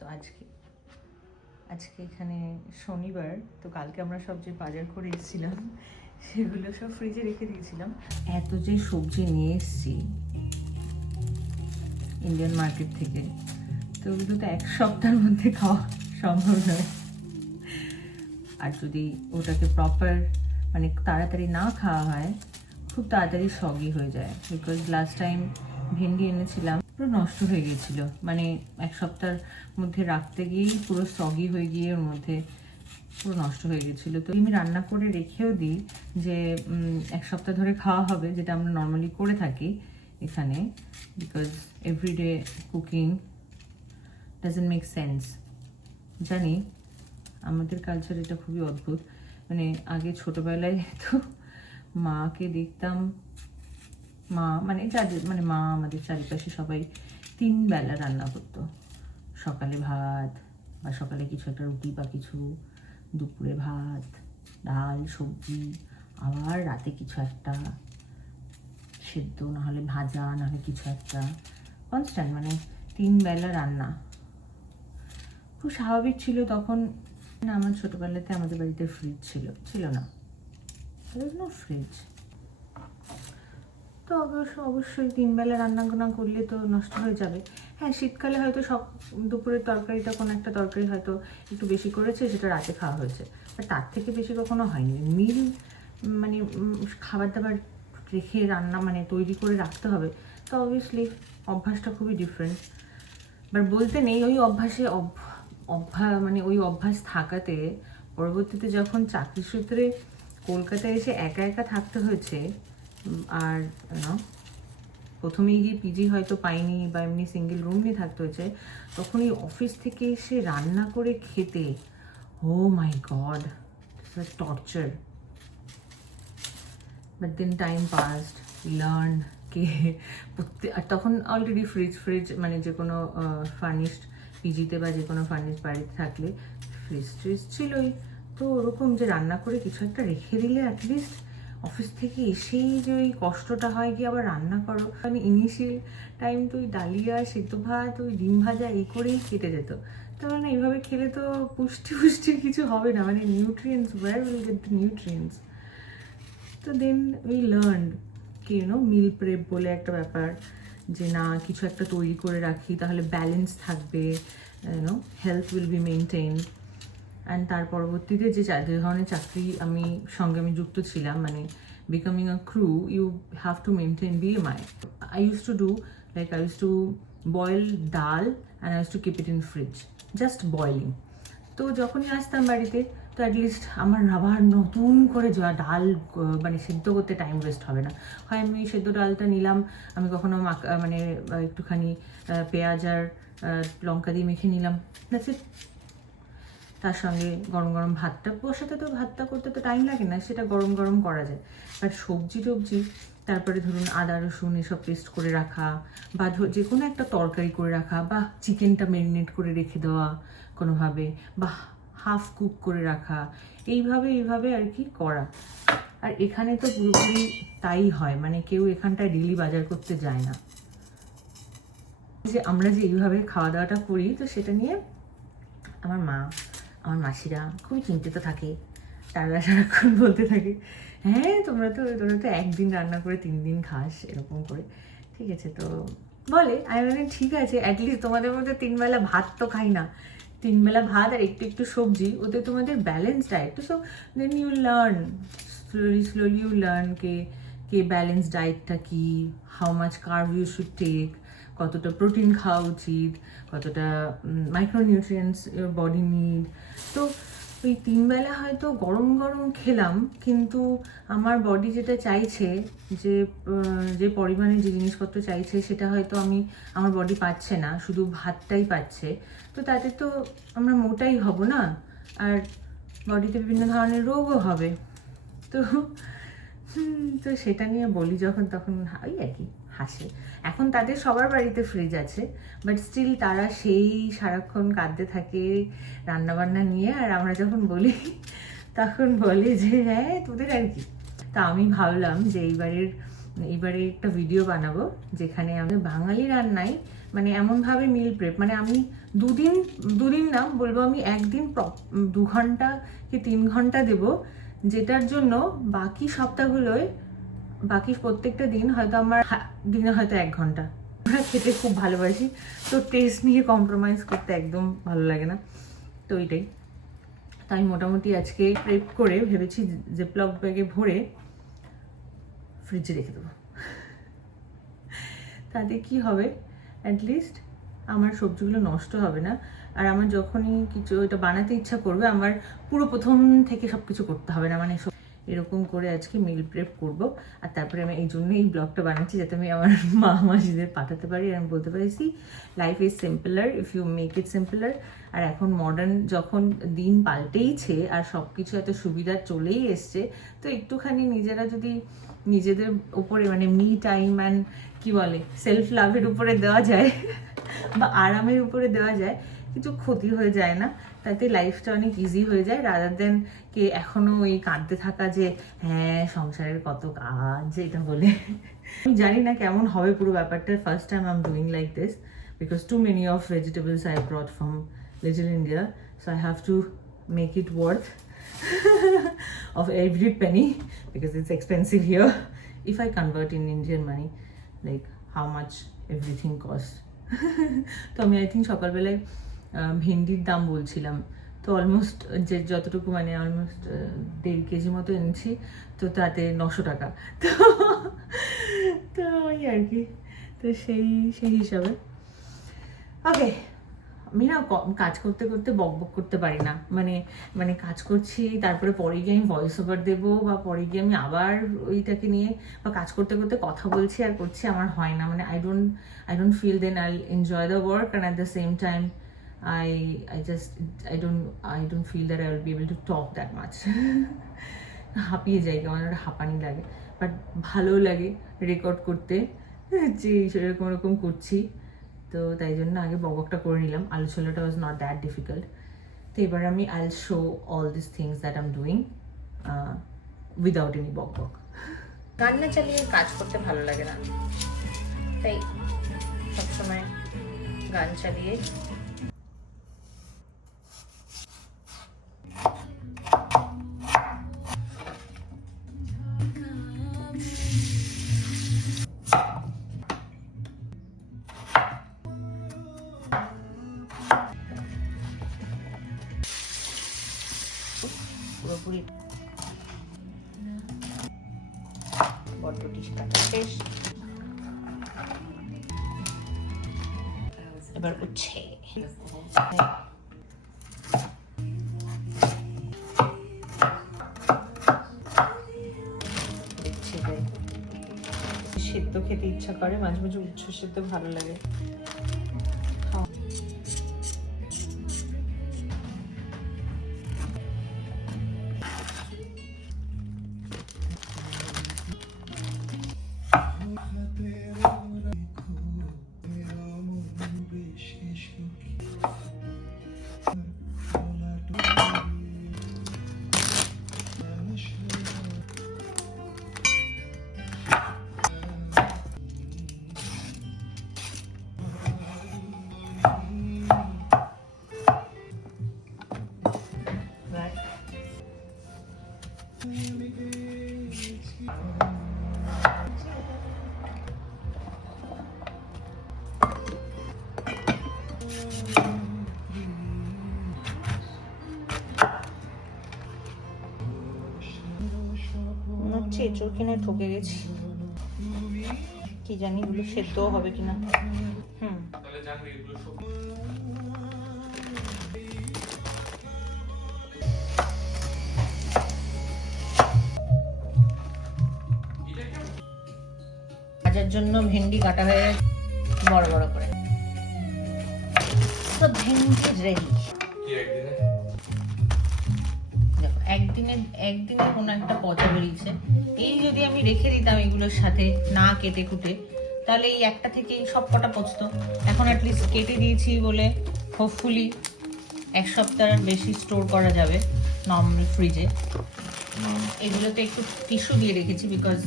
তো আজকে আজকে এখানে শনিবার, তো কালকে আমরা সব যে বাজার করে এসেছিলাম সেগুলো সব ফ্রিজে রেখে দিয়েছিলাম। এত যে সবজি নিয়ে এসেছি ইন্ডিয়ান মার্কেট থেকে, তো ওগুলো তো এক সপ্তাহের মধ্যে খাওয়া সম্ভব নয়। আর যদি ওটাকে প্রপার মানে তাড়াতাড়ি না খাওয়া হয়, খুব তাড়াতাড়ি সগি হয়ে যায়। বিকজ লাস্ট টাইম ভেন্ডি এনেছিলাম, পুরো নষ্ট হয়ে গিয়েছিলো, মানে এক সপ্তাহের মধ্যে রাখতে গিয়েই পুরো সগি হয়ে গিয়ে ওর মধ্যে পুরো নষ্ট হয়ে গেছিলো। তো আমি রান্না করে রেখেও দিই যে এক সপ্তাহ ধরে খাওয়া হবে, যেটা আমরা নর্মালি করে থাকি এখানে, because everyday cooking doesn't make sense. জানি আমাদের কালচার এটা খুবই অদ্ভুত। মানে আগে ছোটবেলায় তো মাকে দেখতাম, মা মানে যাদের মানে মা আমাদের চারিপাশে সবাই 3 বেলা রান্না করতো। সকালে ভাত বা সকালে কিছু একটা রুটি বা কিছু, দুপুরে ভাত, ডাল, সবজি, আবার রাতে কিছু একটা সেদ্ধ, নাহলে ভাজা, নাহলে কিছু একটা, কনস্ট্যান্ট, মানে 3 বেলা রান্না। খুব স্বাভাবিক ছিল তখন। না, আমার ছোটবেলাতে আমাদের বাড়িতে ফ্রিজ ছিল না, ফ্রিজ। তো অবশ্যই 3 বেলা রান্না করলে তো নষ্ট হয়ে যাবে। হ্যাঁ, শীতকালে হয়তো সব দুপুরের তরকারিটা, কোনো একটা তরকারি হয়তো একটু বেশি করেছে, সেটা রাতে খাওয়া হয়েছে, আর তার থেকে বেশি কখনো হয়নি। মিল মানে খাবার দাবার রেখে রান্না মানে তৈরি করে রাখতে হবে, তো অবভিয়াসলি অভ্যাসটা খুবই ডিফারেন্ট। বাট বলতে নেই, ওই অভ্যাসে মানে ওই অভ্যাস থাকাতে পরবর্তীতে যখন চাকরি সূত্রে কলকাতায় এসে একা একা থাকতে হয়েছে, আর প্রথমেই গিয়ে পিজি হয়তো পাইনি বা এমনি সিঙ্গেল রুম নিয়ে থাকতে হয়েছে, তখন এই অফিস থেকে এসে রান্না করে খেতে, oh my god, torture. But then time passed, learn কে আর তখন অলরেডি ফ্রিজ মানে যে কোনো ফার্নিশড পিজিতে বা যে কোনো ফার্নিশড বাড়িতে থাকলে ফ্রিজ ছিলই। তো ওরকম যে রান্না করে কিছু একটা রেখে দিলে অ্যাটলিস্ট অফিস থেকে এসেই যে ওই কষ্টটা হয় কি আবার রান্না করো, মানে ইনিশিয়াল টাইম তো ওই ডালিয়া, সেদ্ধ ভাত, ওই ডিম ভাজা এই করেই কেটে যেত। তো মানে এইভাবে খেলে তো পুষ্টির কিছু হবে না, মানে nutrients, where will get the nutrients. তো দেন উই লার্ন কি মিল প্রেপ বলে একটা ব্যাপার, যে না কিছু একটা তৈরি করে রাখি তাহলে ব্যালেন্স থাকবে, health will be maintain. And তার পরবর্তীতে যে ধরনের চাকরি সঙ্গে যুক্ত ছিলাম, মানে becoming a crew, you have to maintain BMI. I used to do, like I used to boil dal and I used to keep it in fridge, just boiling. তো যখনই আসতাম বাড়িতে, তো অ্যাটলিস্ট আমার আবার নতুন করে ডাল মানে সেদ্ধ করতে টাইম ওয়েস্ট হবে না। হয় আমি সেদ্ধ ডালটা নিলাম, আমি কখনো মানে একটুখানি পেঁয়াজ আর লঙ্কা দিয়ে মেখে নিলাম, দ্যাটস ইট। তার সঙ্গে গরম গরম ভাতটা বসাতে, তো ভাতটা করতে তো টাইম লাগে না, সেটা গরম গরম করা যায়। বাট সবজি টবজি, তারপরে ধরুন আদা রসুন এসব পেস্ট করে রাখা, বা যে কোনো একটা তরকারি করে রাখা, বা চিকেনটা ম্যারিনেট করে রেখে দেওয়া কোনোভাবে, বা হাফ কুক করে রাখা, এইভাবে আর কি করা। আর এখানে তো পুরোপুরি তাই হয়, মানে কেউ এখানটায় ডেলি বাজার করতে যায় না। যে আমরা যে এইভাবে খাওয়া দাওয়াটা করি, তো সেটা নিয়ে আমার মাসিরা খুবই চিন্তিত থাকে। তারা সারাক্ষণ বলতে থাকে, হ্যাঁ তোরা তো একদিন রান্না করে 3 দিন খাস, এরকম করে। ঠিক আছে, তো বলে, আমি মানে ঠিক আছে, অ্যাটলিস্ট তোমাদের মধ্যে 3 বেলা ভাত তো খাই না, 3 বেলা ভাত আর একটু সবজি, ওতে তোমাদের ব্যালেন্স ডায়েট। তো so then you learn, slowly you learn কে ব্যালেন্স ডায়েটটা কি, how much carb you should take, কতটা প্রোটিন খাওয়া উচিত, কতটা মাইক্রোনিউট্রিয়েন্টস ইউর বডি নিড। তো ওই 3 বেলা হয়তো গরম গরম খেলাম, কিন্তু আমার বডি যেটা চাইছে, যে পরিমাণে যে জিনিসপত্র চাইছে, সেটা হয়তো আমার বডি পাচ্ছে না, শুধু ভাতটাই পাচ্ছে। তো তাতে তো আমরা মোটাই হব না, আর বডিতে বিভিন্ন ধরনের রোগও হবে। তো তো সেটা নিয়ে বলি যখন, তখন ওই আর কি হাসে। এখন তাদের সবার বাড়িতে ফ্রিজ আছে, বাট স্টিল তারা সেই সারাক্ষণ কাঁদতে থাকে রান্নাবান্না নিয়ে। আর আমরা যখন বলি তখন বলে যে হ্যাঁ তোদের আর কি। তা আমি ভাবলাম যে এইবারে একটা ভিডিও বানাবো, যেখানে আমি বাঙালি রান্নায় মানে এমনভাবে মিল প্রেপ, মানে আমি দুদিন না বলবো, আমি একদিন 2 ঘন্টা কি 3 ঘন্টা দেবো, যেটার জন্য বাকি সপ্তাহগুলোয় বাকি প্রত্যেকটা দিন হয়তো আমার দিনে হয়তো 1 ঘন্টা। আমরা খেতে খুব ভালোবাসি, তো টেস্ট নিয়ে কম্প্রোমাইজ করতে একদম ভালো লাগে না, তো এইটাই। তো আমি মোটামুটি আজকে প্রেপ করে ভেবেছি জিপলক ব্যাগে ভরে ফ্রিজে রেখে দেবো। তাতে কি হবে, অ্যাটলিস্ট আমার সবজিগুলো নষ্ট হবে না, আর আমার যখনই কিছু এটা বানাতে ইচ্ছা করবে আমার পুরো প্রথম থেকে সব কিছু করতে হবে না, মানে এরকম করে আজকে মিল প্রেপ করব। আর তারপরে আমি এই জন্যই এই ব্লগটা বানাচ্ছি, যাতে আমি আমার মা মাসিদের পাঠাতে পারি, আর আমি বলতে পারি see life is simpler if you make it simpler. আর এখন মডার্ন যখন দিন পাল্টেইছে আর সব কিছু এত সুবিধা চলেই এসছে, তো একটুখানি নিজেরা যদি নিজেদের উপরে মানে মি টাইম অ্যান্ড কি বলে সেলফ লাভের উপরে দেওয়া যায় বা আরামের উপরে দেওয়া যায়, কিছু ক্ষতি হয়ে যায় না, তাতে লাইফটা অনেক ইজি হয়ে যায়, রাদার দেন কে এখনো ওই কাঁদতে থাকা যে হ্যাঁ সংসারের কত কাজ এটা বলে। আমি জানি না কেমন হবে পুরো ব্যাপারটা, first time I am doing like this because too many of vegetables I brought from little India, so I have to make it worth of every penny because it's expensive here. If I convert in Indian money, like how much everything costs. তো আমি I think সকালবেলায় ভেন্ডির দাম বলছিলাম, তো almost যে যতটুকু মানে almost 1.5 KG মতো এনেছি, তো তাতে 900 টাকা। তো ওই আর কি, তো সেই হিসাবে ওকে। আমি না কাজ করতে করতে বকবক করতে পারি না, মানে কাজ করছি তারপরে পরে গিয়ে আমি ভয়েস ওভার দেবো, বা পরে গিয়ে আমি আবার ওইটাকে নিয়ে বা কাজ করতে করতে কথা বলছি আর করছি, আমার হয় না, মানে I don't feel then I'll enjoy the work, and at the same time I don't feel that I will be able to talk that much. হাঁপিয়ে যাই, কেমন একটা হাঁপানি লাগে, বাট ভালো লাগে রেকর্ড করতে যে সেরকম ওরকম করছি, তো তাই জন্য আগে বকবকটা করে নিলাম। আলু ছোলাটা ওয়াজ নট দ্যাট ডিফিকাল্ট। তো এবার আমি I will show all this things that I am doing without any বকবক। গান না চালিয়ে কাজ করতে ভালো লাগে না, তাই সবসময় গান চালিয়ে পুরোপুরি বটবটি কাটা শেষ, এবার উচ্ছে সেদ্ধ খেতে ইচ্ছা করে, মাঝে মাঝে উচ্ছে সেদ্ধ ভালো লাগে। এঁচড় কিনে ঠকে গেছি, কি জানি এগুলো সেদ্ধ হবে কিনা। ভাজার জন্য ভেন্ডি কাটা হয়ে বড় বড় করে, তো ভেন্ডি রেডি। একদিনে কোনো একটা পচা বেরিয়েছে, এই যদি আমি রেখে দিতাম এগুলোর সাথে না কেটে কুটে, তাহলে এই একটা থেকেই সব কটা পচতো। এখন অ্যাটলিস্ট কেটে দিয়েছি বলে হোপফুলি 1 সপ্তাহ বেশি স্টোর করা যাবে নর্মাল ফ্রিজে। এগুলোতে একটু টিস্যু দিয়ে রেখেছি বিকজ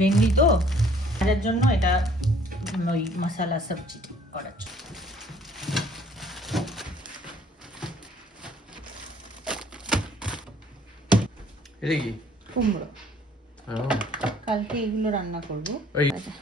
ভেন্ডি তো ভাজার জন্য এটা ওই মশলা সবজি করার জন্য। এটা কি? কুমড়ো। ও, কালকে এগুলো রান্না করবো। ওই আচ্ছা।